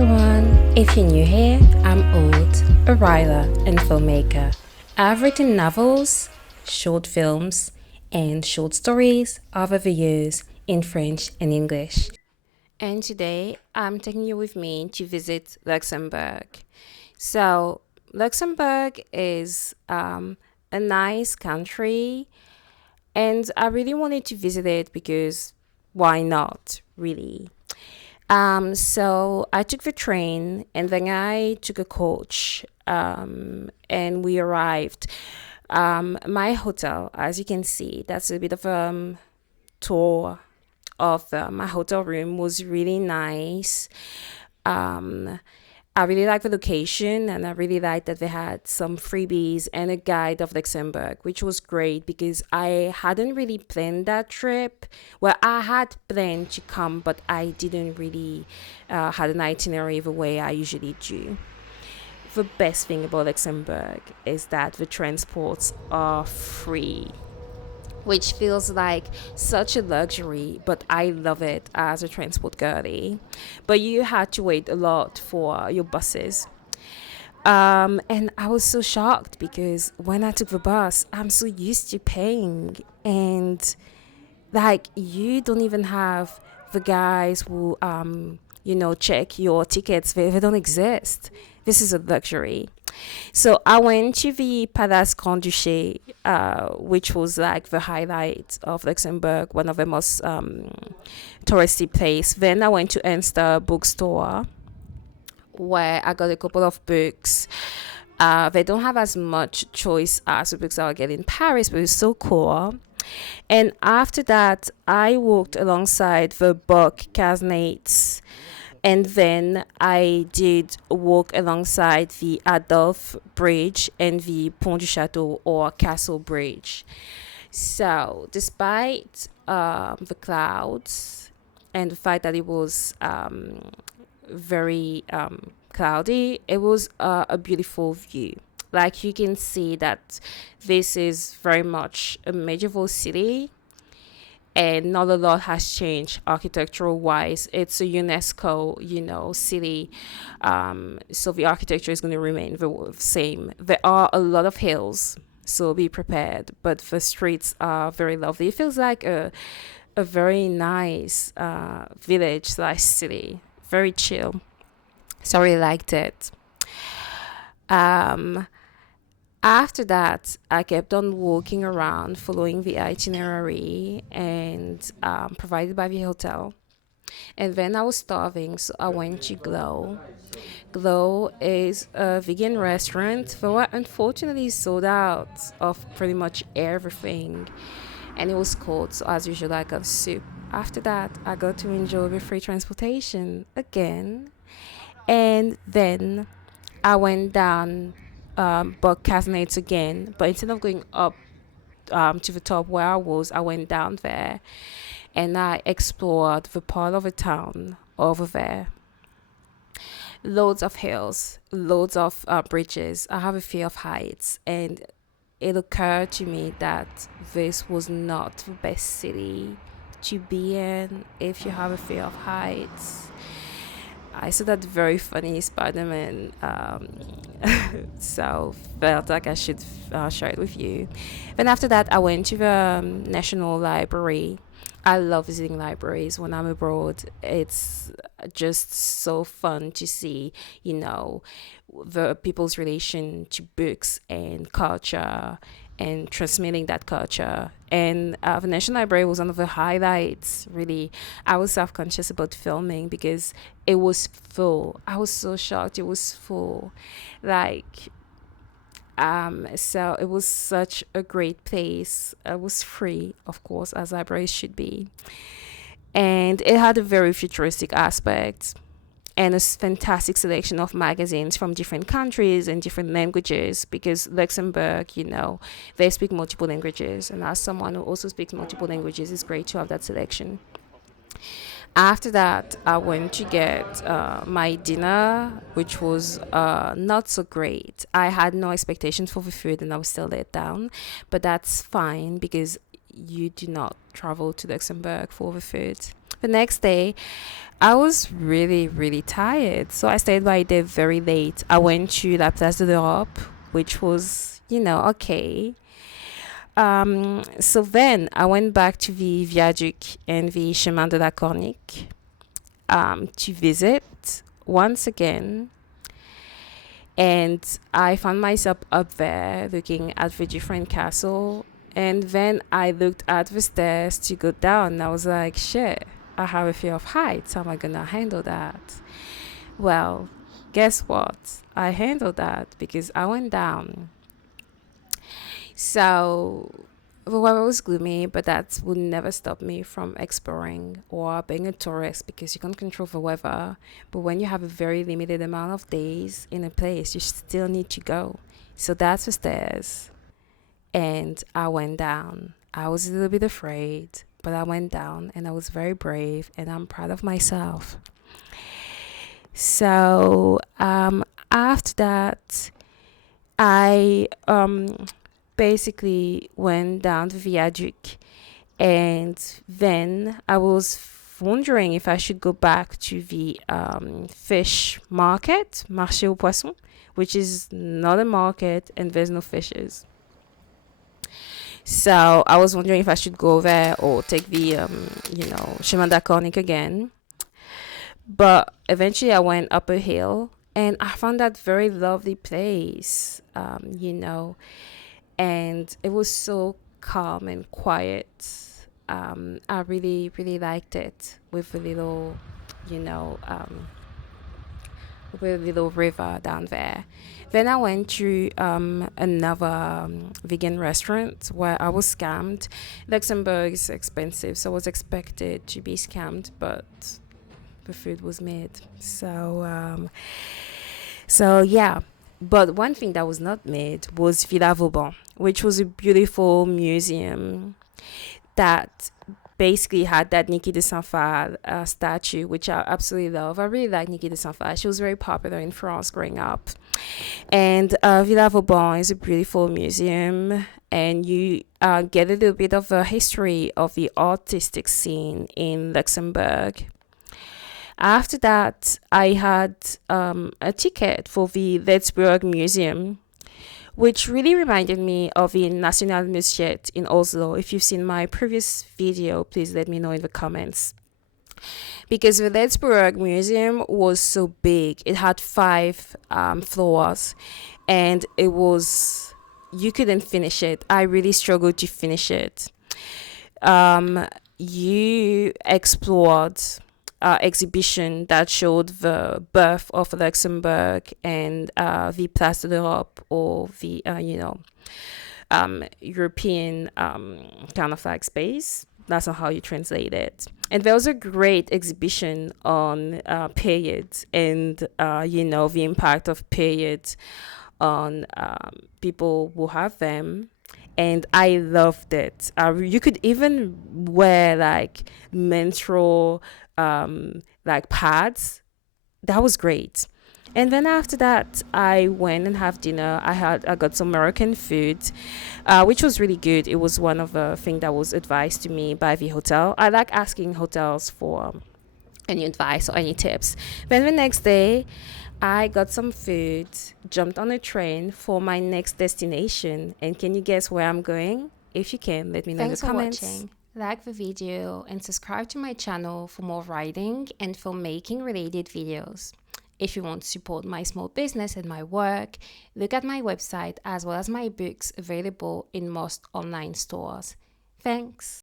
everyone, if you're new here, I'm Old, a writer and filmmaker. I've written novels, short films, and short stories over the years in French and English. And today I'm taking you with me to visit Luxembourg. So, Luxembourg is a nice country, and I really wanted to visit it because why not, really? So I took the train and then I took a coach, and we arrived. My hotel, as you can see, that's a bit of a tour of my hotel room, was really nice. Um, I really like the location and I really like that they had some freebies and a guide of Luxembourg, which was great because I hadn't really planned that trip. Well, I had planned to come, but I didn't really had an itinerary the way I usually do. The best thing about Luxembourg is that the transports are free, which feels like such a luxury, but I love it as a transport girly. But you had to wait a lot for your buses. And I was so shocked because when I took the bus, I'm so used to paying, and like you don't even have the guys who check your tickets. They don't exist. This is a luxury. So I went to the Palace Grand Duché, which was like the highlight of Luxembourg, one of the most touristy place. Then I went to Enster bookstore where I got a couple of books. They don't have as much choice as the books I get in Paris, but it's so cool. And after that, I walked alongside the book Casnates, and then I did walk alongside the Adolphe Bridge and the Pont du Château or Castle Bridge. So, despite the clouds and the fact that it was very cloudy, it was a beautiful view. Like you can see that this is very much a medieval city and not a lot has changed architectural wise. It's a UNESCO, city. So the architecture is going to remain the same. There are a lot of hills, so be prepared. But the streets are very lovely. It feels like a very nice village slash city. Very chill. So I really liked it. Um, After that, I kept on walking around, following the itinerary and provided by the hotel. And then I was starving, so I went to Glow. Glow is a vegan restaurant, though I unfortunately sold out of pretty much everything. And it was cold, so as usual, I got soup. After that, I got to enjoy the free transportation again. And then I went down but Casinates again. But instead of going up to the top where I was, I went down there and I explored the part of the town over there. Loads of hills, loads of bridges. I have a fear of heights, and it occurred to me that this was not the best city to be in if you have a fear of heights. I saw that very funny Spider-Man, so felt like I should share it with you. Then after that, I went to the National Library. I love visiting libraries when I'm abroad. It's just so fun to see, the people's relation to books and culture and transmitting that culture. And the National Library was one of the highlights, really. I was self conscious about filming because it was full. I was so shocked it was full. Like, so it was such a great place. It was free, of course, as libraries should be. And it had a very futuristic aspect and a fantastic selection of magazines from different countries and different languages because Luxembourg, they speak multiple languages. And as someone who also speaks multiple languages, it's great to have that selection. After that, I went to get my dinner, which was not so great. I had no expectations for the food and I was still let down, but that's fine because you do not travel to Luxembourg for the food. The next day, I was really, really tired. So I stayed by there very late. I went to La Place de l'Europe, which was, okay. So then I went back to the Viaduc and the Chemin de la Cornique to visit once again. And I found myself up there looking at the different castle. And then I looked at the stairs to go down. And I was like, shit, I have a fear of heights. How am I going to handle that? Well, guess what? I handled that because I went down. So the weather was gloomy, but that would never stop me from exploring or being a tourist because you can't control the weather. But when you have a very limited amount of days in a place, you still need to go. So that's the stairs. And I went down. I was a little bit afraid, but I went down and I was very brave and I'm proud of myself. So after that, I basically went down the Viaduc, and then I was wondering if I should go back to the fish market, Marché aux Poissons, which is not a market and there's no fishes. So I was wondering if I should go there or take the, Chemin d'Acornic again. But eventually I went up a hill and I found that very lovely place, and it was so calm and quiet. I really, really liked it with a little, with a little river down there. Then I went to another vegan restaurant where I was scammed. Luxembourg is expensive, so I was expected to be scammed, but the food was made. So yeah. But one thing that was not made was Villa Vauban, which was a beautiful museum that basically had that Niki de Saint-Phal statue, which I absolutely love. I really like Niki de Saint-Phal. She was very popular in France growing up. And Villa Vauban is a beautiful museum, and you get a little bit of a history of the artistic scene in Luxembourg. After that, I had a ticket for the Luxembourg Museum, which really reminded me of the Nationalmuseet in Oslo. If you've seen my previous video, please let me know in the comments. Because the Luxembourg Museum was so big. It had 5 floors, and you couldn't finish it. I really struggled to finish it. You explored exhibition that showed the birth of Luxembourg and the Place de l'Europe, or the European kind of like space. That's not how you translate it. And there was a great exhibition on periods and the impact of periods on people who have them. And I loved it. You could even wear like menstrual like pads. That was great. And then after that, I went and have dinner. I got some Moroccan food, which was really good. It was one of the things that was advised to me by the hotel. I like asking hotels for any advice or any tips. Then the next day, I got some food, jumped on a train for my next destination. And can you guess where I'm going? If you can, let me know in the comments. Thanks for watching. Like the video and subscribe to my channel for more writing and filmmaking related videos. If you want to support my small business and my work, look at my website as well as my books available in most online stores. Thanks.